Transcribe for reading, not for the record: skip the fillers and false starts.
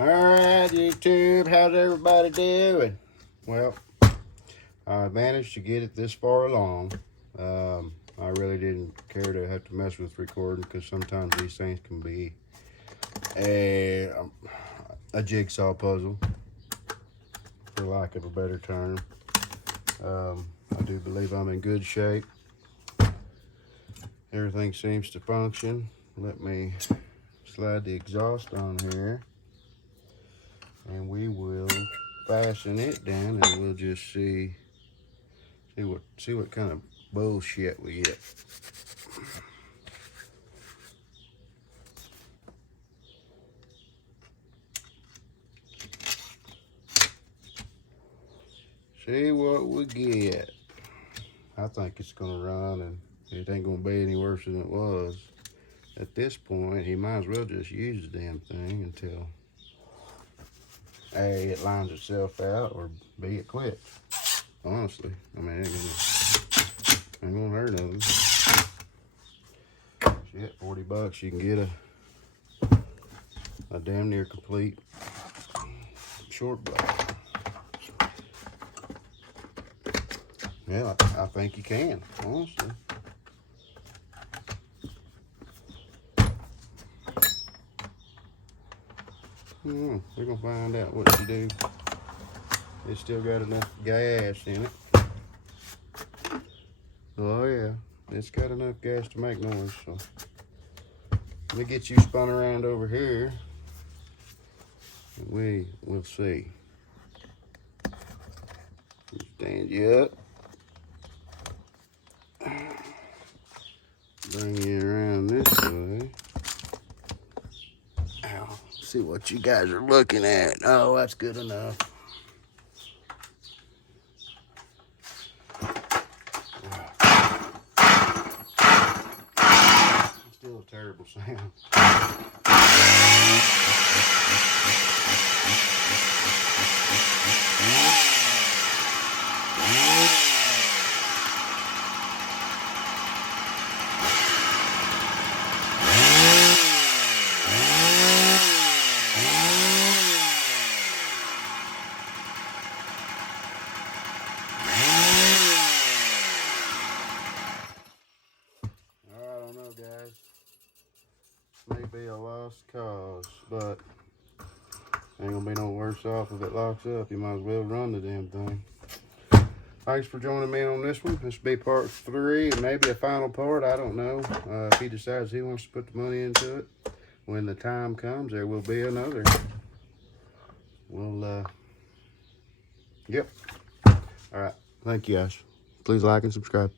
Alright, YouTube, how's everybody doing? Well, I managed to get it this far along. I really didn't care to have to mess with recording because sometimes these things can be a jigsaw puzzle, for lack of a better term. I do believe I'm in good shape. Everything seems to function. Let me slide the exhaust on here, and we will fasten it down, and we'll just see what kind of bullshit we get. See what we get. I think it's gonna run, and it ain't gonna be any worse than it was. At this point, he might as well just use the damn thing until A, it lines itself out, or B, it quits. Honestly, I mean, it ain't gonna hurt nothing. Shit, 40 bucks, you can get a damn near complete short blade. Yeah, I think you can, honestly. We're gonna find out what to do. It's still got enough gas in it. Oh yeah, it's got enough gas to make noise. So let me get you spun around over here, and we will see. Stand you up. Bring you around this way. Ow. See what you guys are looking at. Oh, that's good enough. Still a terrible sound. Guys, may be a lost cause, but ain't gonna be no worse off if it locks up. You might as well run the damn thing. Thanks for joining me on this one. This will be part 3 and maybe a final part. I don't know. If he decides he wants to put the money into it, when the time comes, there will be another. Yep. All right. Thank you guys. Please like and subscribe.